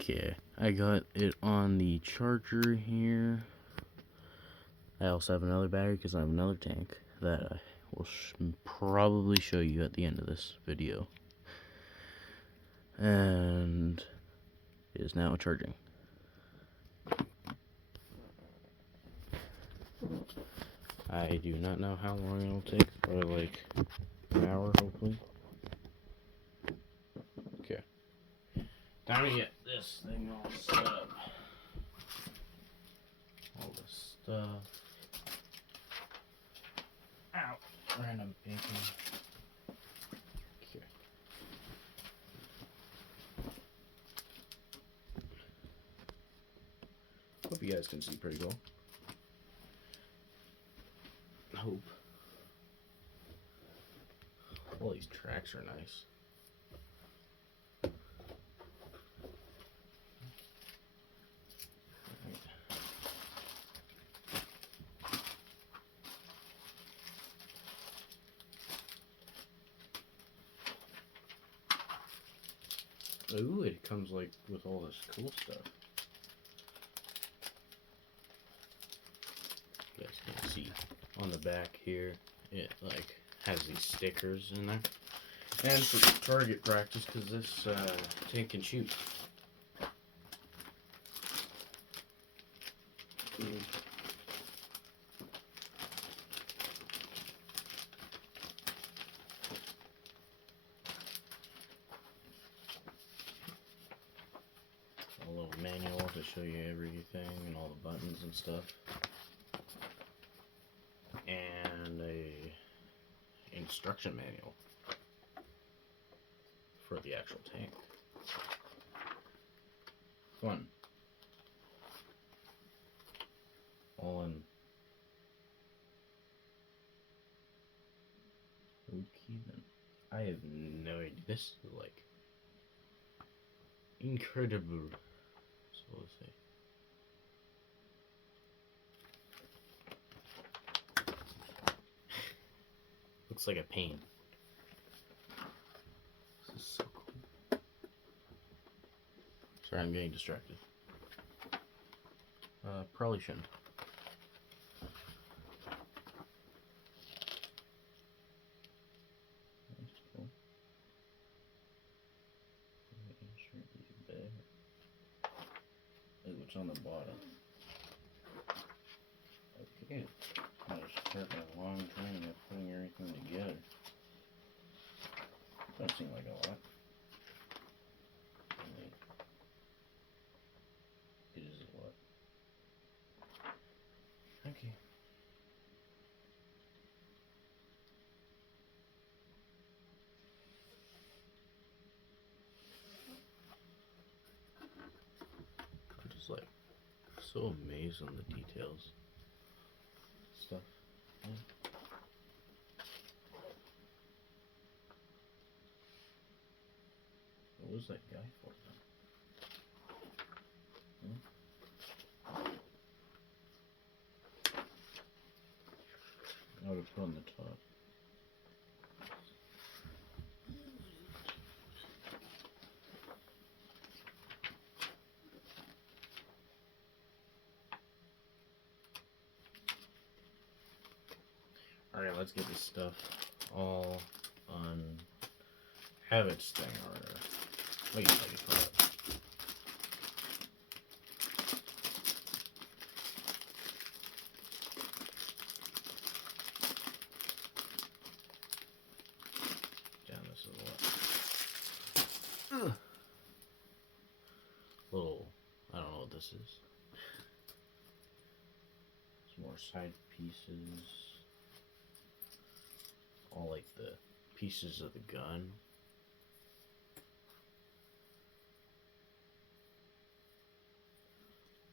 Okay, I got it on the charger here. I also have another battery because I have another tank that I will probably show you at the end of this video. And it is now charging. I do not know how long it'll take, probably like an hour hopefully. Okay. Time to get this thing all set up. All this stuff. Ow! Random bacon. Okay. Hope you guys can see pretty well. Hope. All these tracks are nice. Ooh, it comes like with all this cool stuff. You guys can see on the back here, it like has these stickers in there. And for target practice, because this tank can shoot. A little manual to show you everything and all the buttons and stuff. And a instruction manual for the actual tank. Fun. All in. Okay then. I have no idea. This is like incredible. So let's see. Looks like a pain. This is so cool. Sorry, I'm getting distracted. Probably shouldn't. That's cool. Ooh, what's on the bottom? Okay. I was starting a long time of putting everything together. Doesn't seem like a lot. It is a lot. Okay. I'm just like so amazed on the details. Stuff. Yeah. What was that guy for then? I would have put on the top. Alright, let's get this stuff all on have its thing or what do you call it? Damn, this is a lot. Little, I don't know what this is. Some more side pieces. All like the pieces of the gun.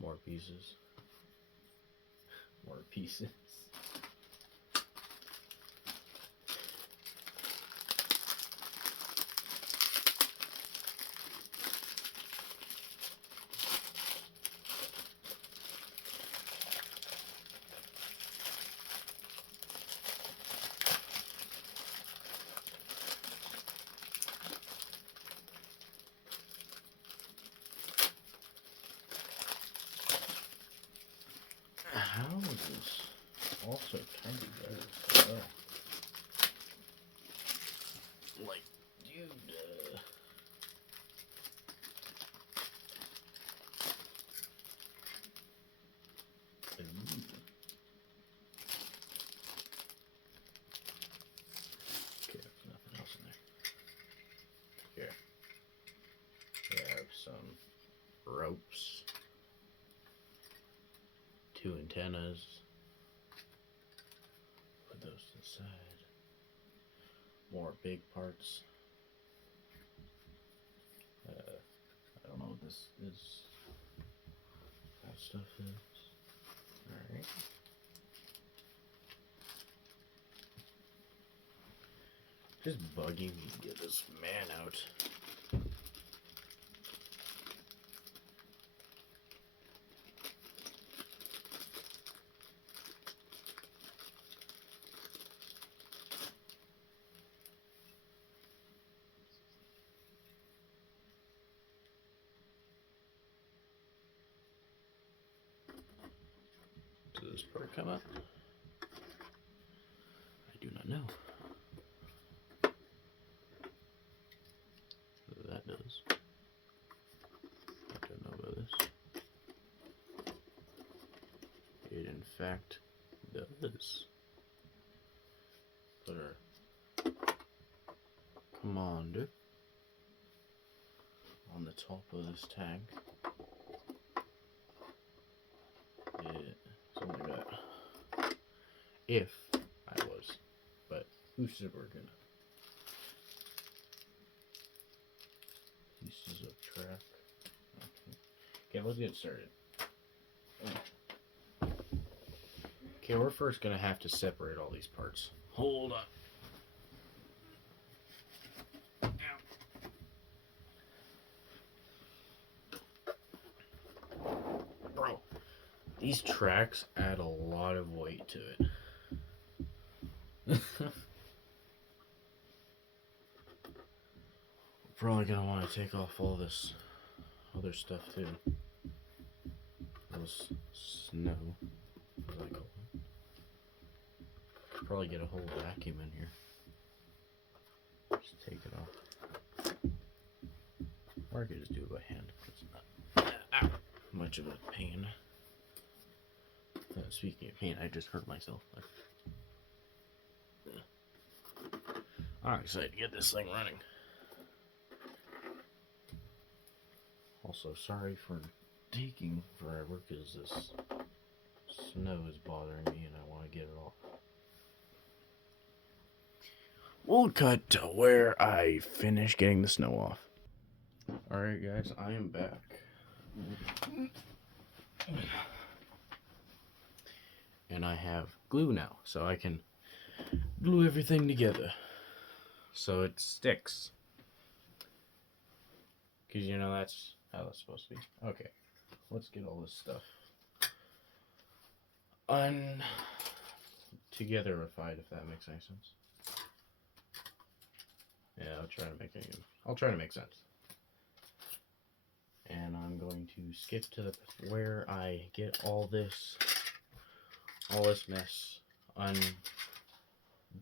More pieces. More pieces. is also kind of better as well. Like, dude, okay, there's nothing else in there. Here, we have some ropes, 2 antennas. Put those to the side. More big parts. I don't know what this is. That stuff is. Alright. Just bugging me to get this man out. Does this part come up? I do not know. That does. I don't know about this. It in fact does. Put our commander on the top of this tank. Yeah, something like that. If I was, but who's super gonna? Pieces of track. Okay, let's get started. Okay, we're first gonna have to separate all these parts. Hold on. Bro, these tracks add a lot of weight to it. Probably gonna want to take off all this other stuff too. All this snow, as I call it. Probably get a whole vacuum in here. Just take it off. Or I could just do it by hand. It's not much of a pain. Speaking of pain, I just hurt myself. I'm excited to get this thing running. Also, sorry for taking forever because this snow is bothering me and I want to get it off. We'll cut to where I finish getting the snow off. Alright guys, I am back. And I have glue now, so I can glue everything together so it sticks. Because you know that's how that's supposed to be. Okay, let's get all this stuff togetherified, if that makes any sense. Yeah, I'll try to make sense. And I'm going to skip to where I get all this mess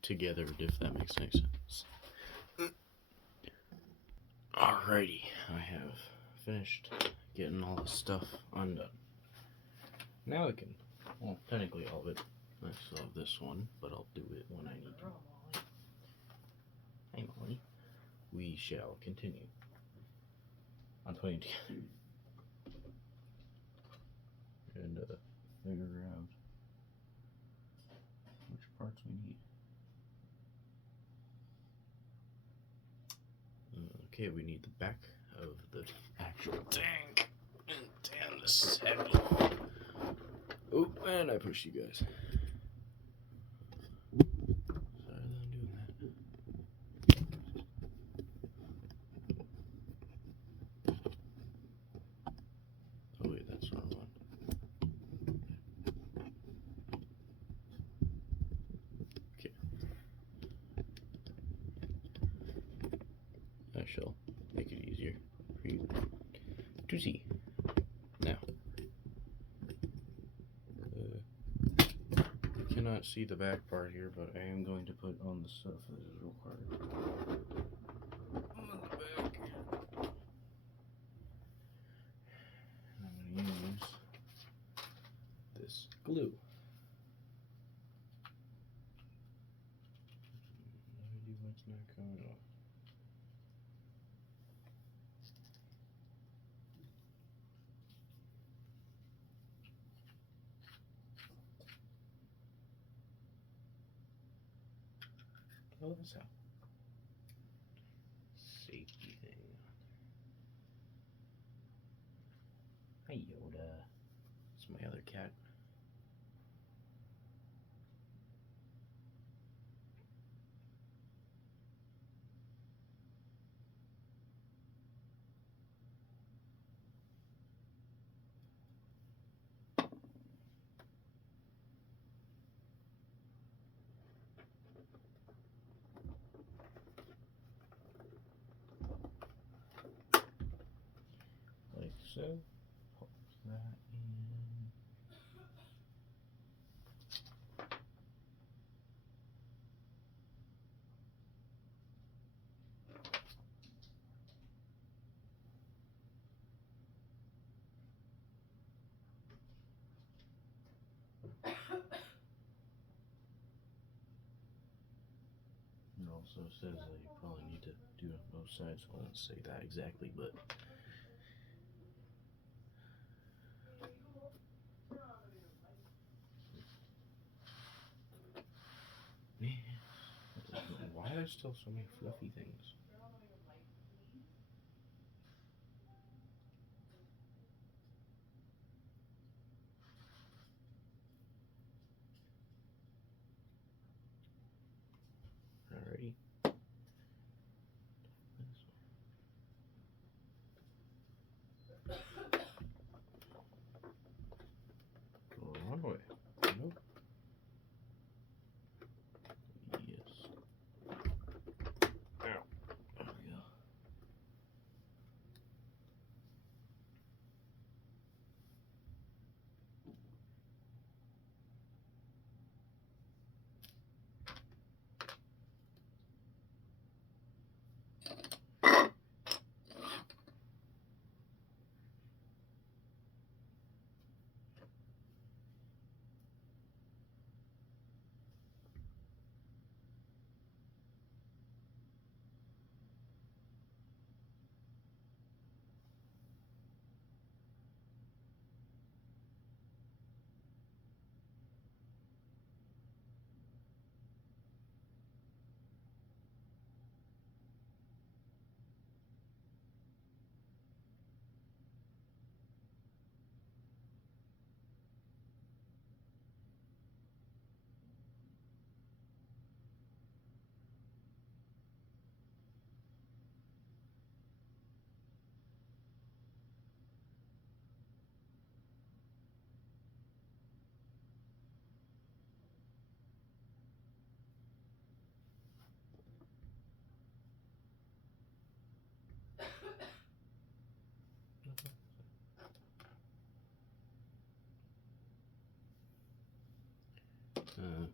together, if that makes any sense. Alrighty, I have finished getting all this stuff undone. Now I can, well, technically all of it. I still have this one, but I'll do it when I need to. Hey Molly, we shall continue on putting together and figure out which parts we need. Okay, we need the back of the actual tank. Damn, this is heavy. Oh, and I pushed you guys. Sorry that I'm doing that. Oh wait, that's the wrong one. Okay. I shall make it easier for you to see. Now. cannot see the back part here, but I am going to put on the stuff that is required on the back. And I'm going to use this glue. What's not coming off? Oh, that's how. Safety thing. Hi, Yoda. It's my other cat. Like so. Pop that in. It also says that you probably need to do it on both sides. I won't say that exactly, but man, why are there still so many fluffy things? Alrighty. Go the wrong way. Nope. Yes. Ow. There we go.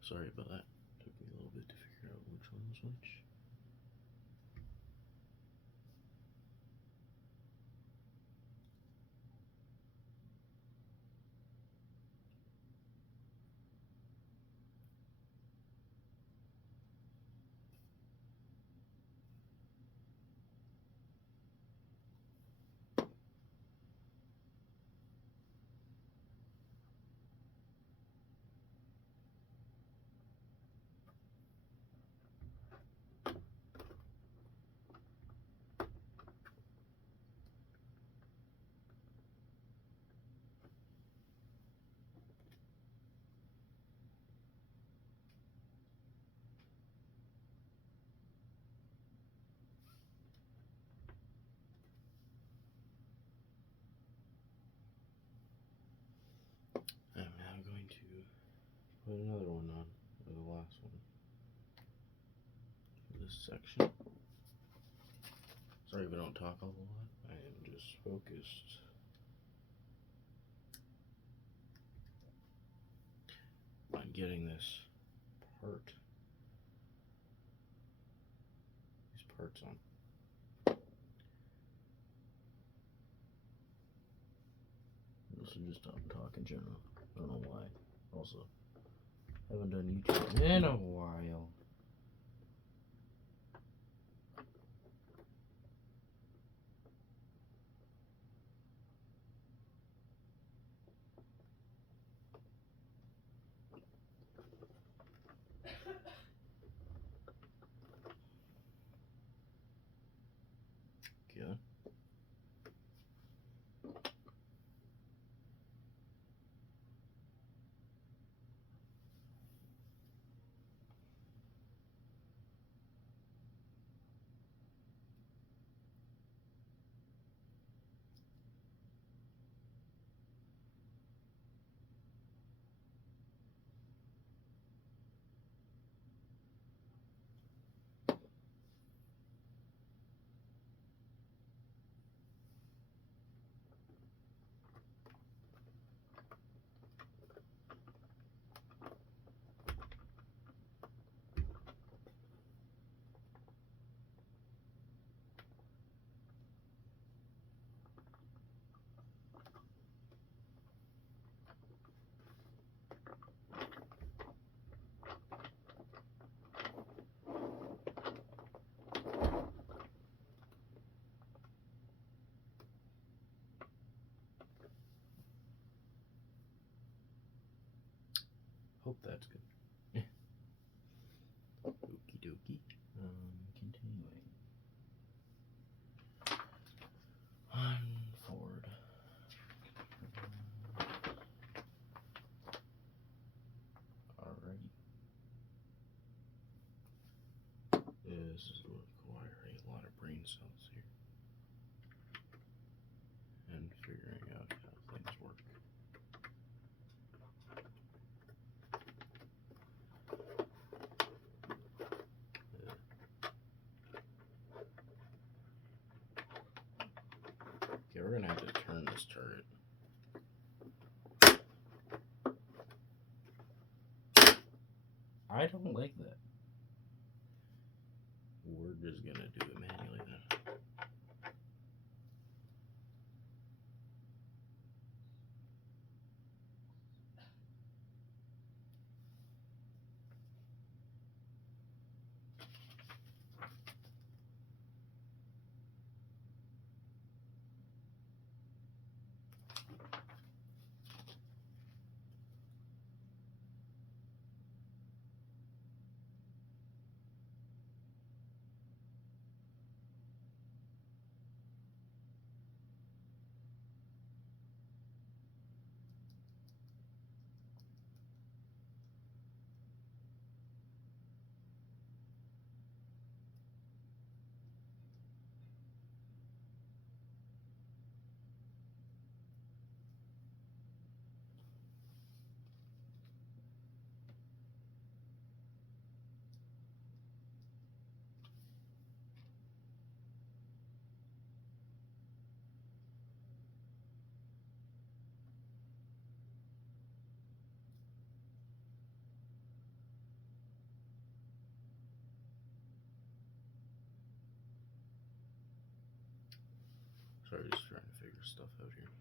Sorry about that. Took me a little bit to figure out which one was which. I'm now going to put another one on, or the last one, for this section. Sorry if I don't talk a whole lot. I am just focused on getting this part. These parts on. This is just talk in general. I don't know why. Also, haven't done YouTube in a while. Good. Hope that's good. Okie dokie. Continuing. On forward. Alrighty. This is going to require a lot of brain cells here. And figuring out how things work. Okay, we're gonna have to turn this turret. I don't like that. We're just gonna do it manually then. Sorry, just trying to figure stuff out here.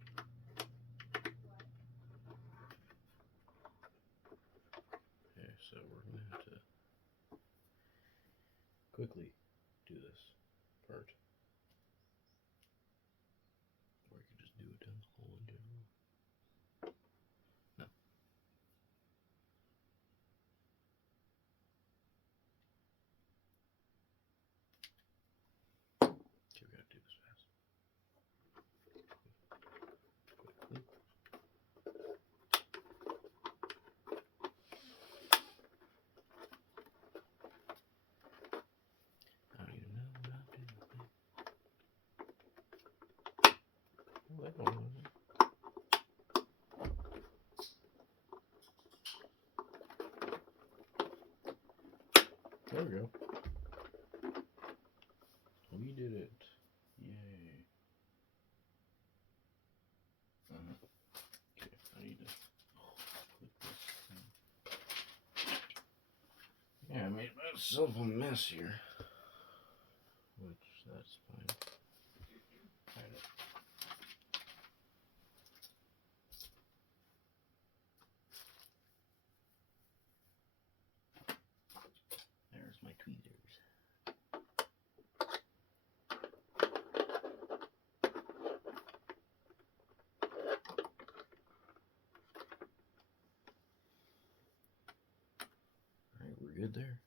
Okay, so we're gonna have to quickly do this part. Or I could just do it down the hole in general. No. Okay, we gotta do this fast. Quickly. I don't even know what I'm doing. Oh, that one wasn't. There we go. We did it. Yay. Okay, I need to click this thing. myself a mess here, which that's fine. There's my tweezers. Alright, we're good there.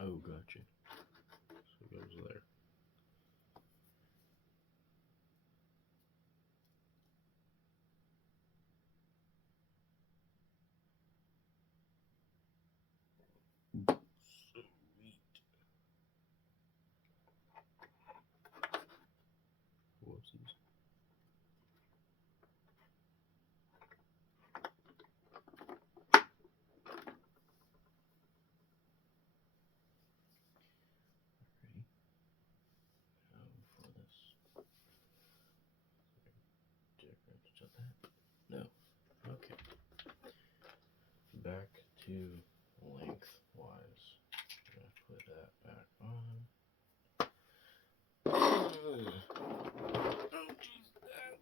Oh, gotcha. So it goes there. Sweet. Whoopsies. No. Okay. Back to lengthwise. I'm gonna put that back on. Oh jeez, that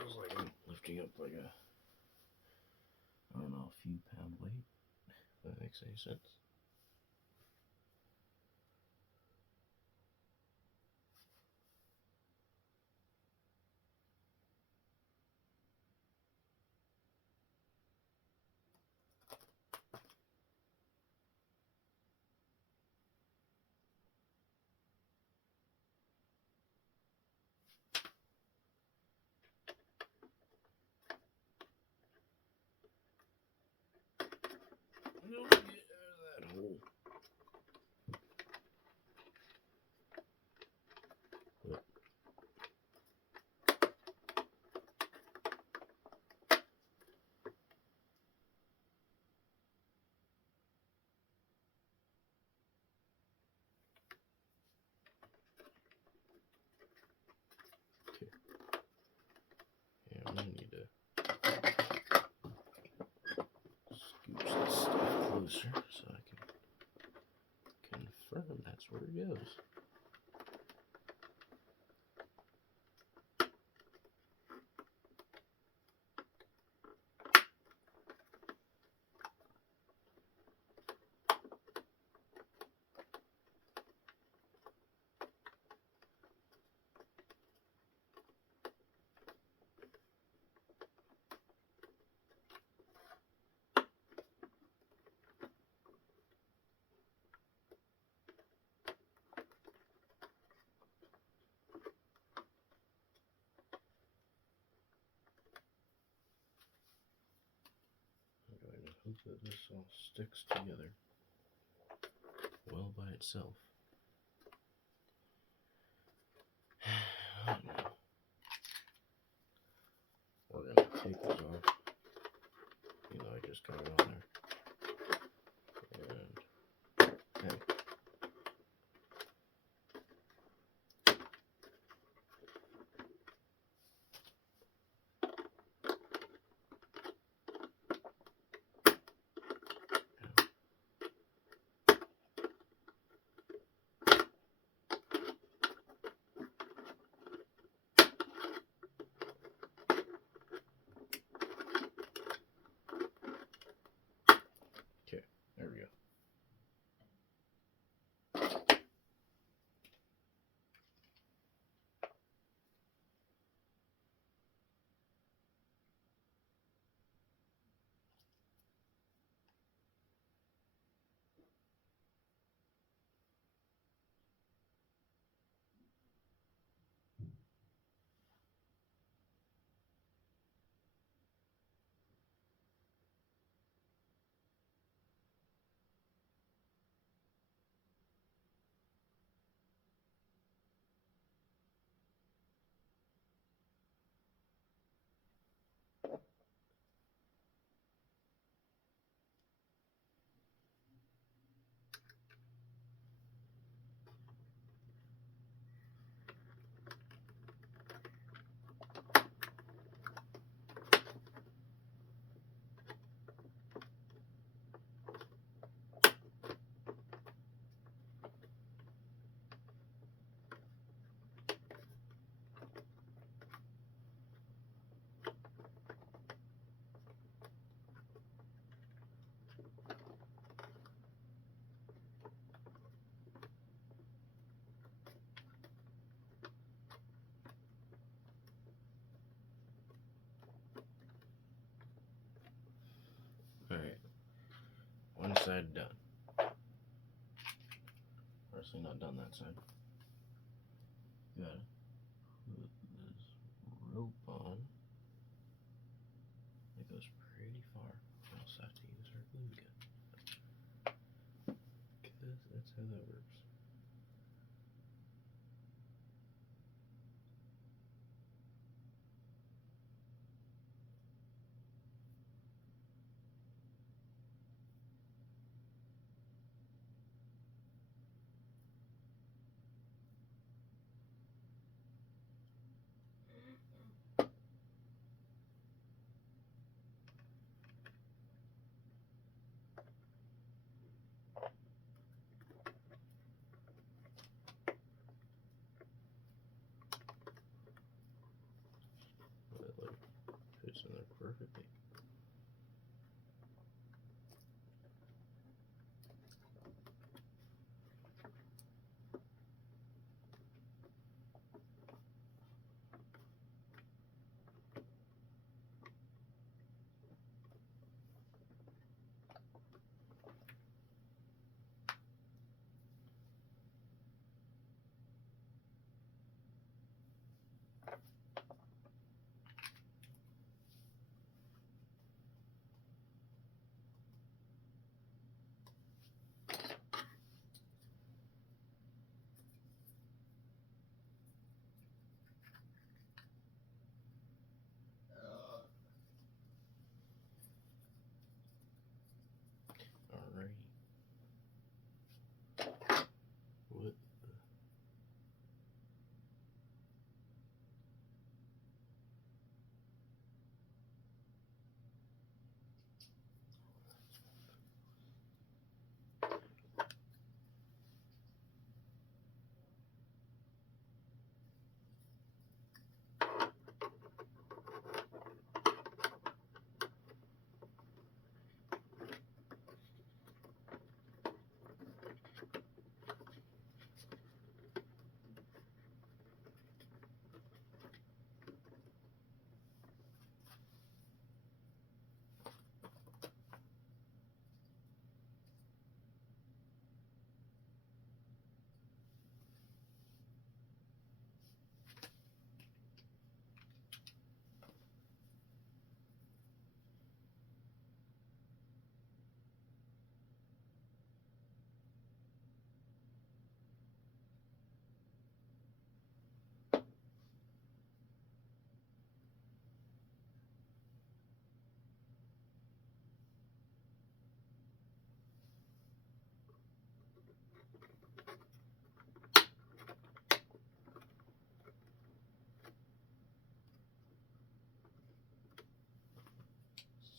was like I'm lifting up like a, I don't know, a few pound weight. If that makes any sense. No, get out of that hole. Okay. Yeah, I'm gonna need to scooch this stuff closer so I can confirm that's where it goes. I'm going to hope that this all sticks together well by itself. We're going to take this off. You know, I just got it on there. And, hey. side done. Actually, not done that side. Gotta put this rope on. It goes pretty far. I also have to use our glue gun, because that's how that works. It like fits in there perfectly. Alrighty. What?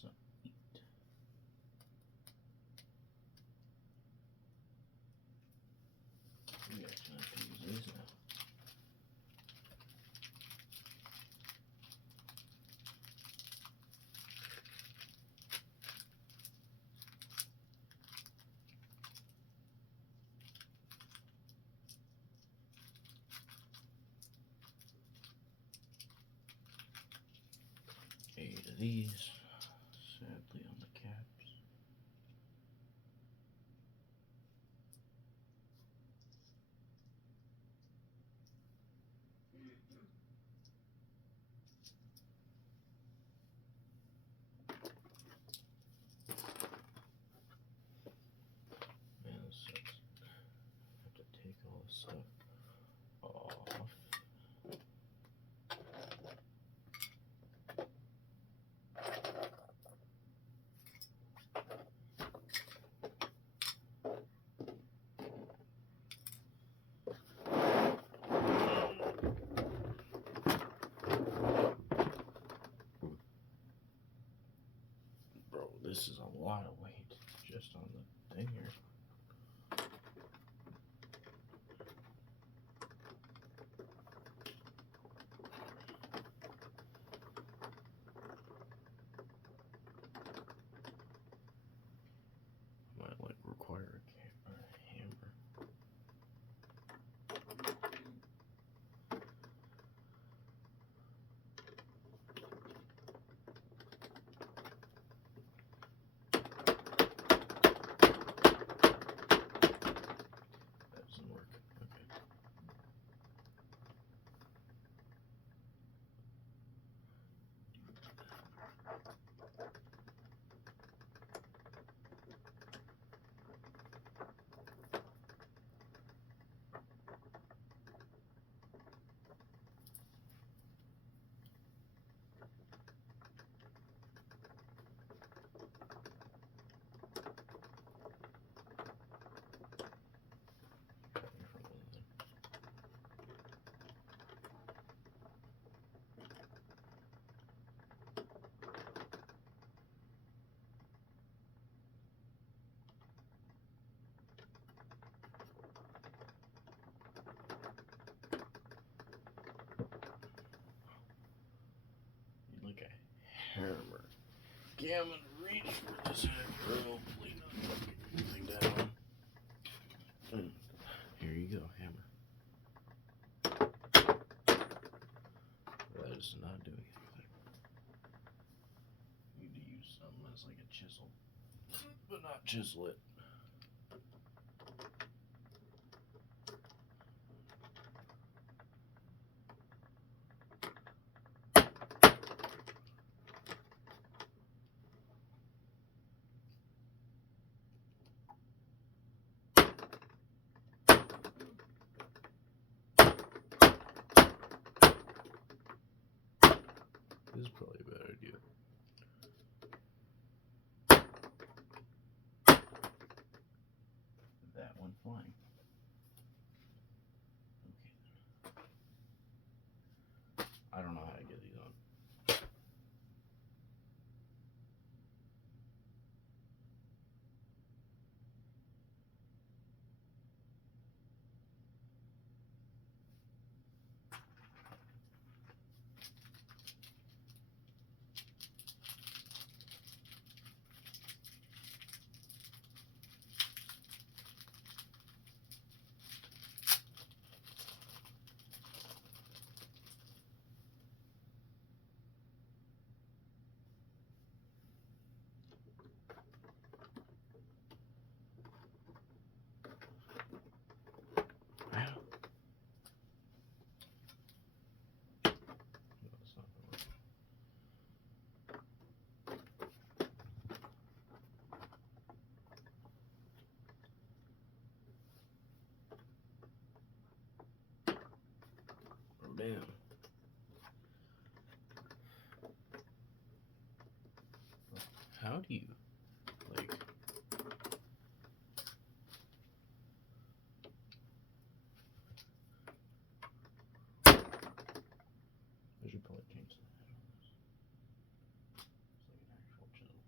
So neat. We actually have to use these now. Eight of these, sadly on the caps. Man, this sucks. I have to take all this stuff off. Bro, this is a lot of weight just on the thing here. Might like require a hammer. Okay, I'm gonna reach for this head. Hopefully not anything down. And here you go, hammer. That is not doing anything. Need to use something that's like a chisel, but not chisel it. This is probably a bad idea. That one flying. Okay then. I don't know how to get these on. Damn. How do you, like... I should probably change the head on this. It's like an actual chisel.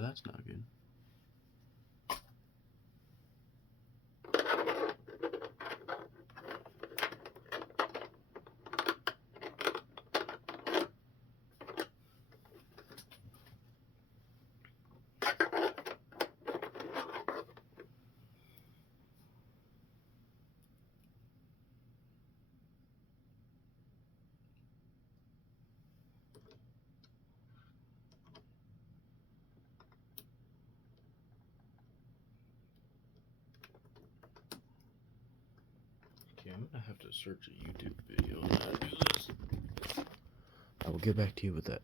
That's not good. Okay, I'm gonna have to search a YouTube video on how to do this. I will get back to you with that.